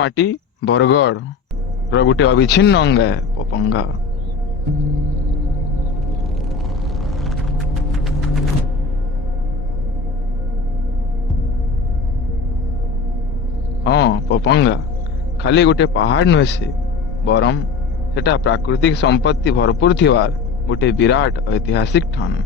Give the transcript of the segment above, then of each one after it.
ମାଟି ବରଗଡ଼ର ଗୋଟେ ଅବିଚ୍ଛିନ୍ନ ଅଙ୍ଗ ପପଙ୍ଗା। ହଁ, ପପଙ୍ଗା ଖାଲି ଗୋଟେ ପାହାଡ଼ ନୁହେଁ ସେ, ବରଂ ସେଟା ପ୍ରାକୃତିକ ସମ୍ପତ୍ତି ଭରପୁର ଥିବାର ଗୋଟେ ବିରାଟ ଐତିହାସିକ ଠାନ୍।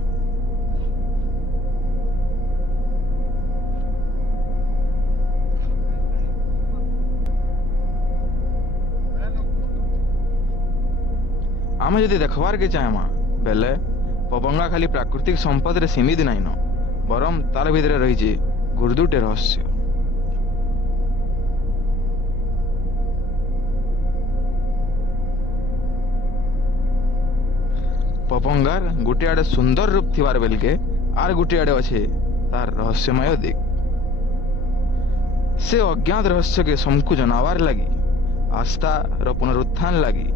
ଆମେ ଯଦି ଦେଖବାର୍କେ ଚାହିଁମା ବେଲେ ପପଙ୍ଗା ଖାଲି ପ୍ରାକୃତିକ ସମ୍ପଦରେ ସୀମିତ ନାଇଁନ, ବରଂ ତାର ଭିତରେ ରହିଛି ଗୁରୁଦୁଟେ ରହସ୍ୟ। ପପଙ୍ଗାର ଗୋଟେ ଆଡେ ସୁନ୍ଦର ରୂପ ଥିବାର ବେଲକେ ଆର ଗୋଟେ ଆଡେ ଅଛେ ତାର ରହସ୍ୟମୟ ଦିଗ। ସେ ଅଜ୍ଞାତ ରହସ୍ୟକେ ସମକୁ ଜନାବାର ଲାଗି, ଆସ୍ଥାର ପୁନରୁତ୍ଥାନ ଲାଗି,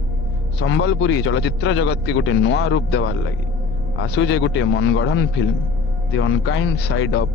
ସମ୍ବଲପୁରୀ ଚଳଚ୍ଚିତ୍ର ଜଗତକେ ଗୋଟେ ନୂଆ ରୂପ ଦେବାର ଲାଗି ଆସୁଛେ ଗୋଟେ ମନଗଢ଼ନ ଫିଲ୍ମ ଦି ଅନକାଇଣ୍ଡ ସାଇଡ୍ ଅଫ୍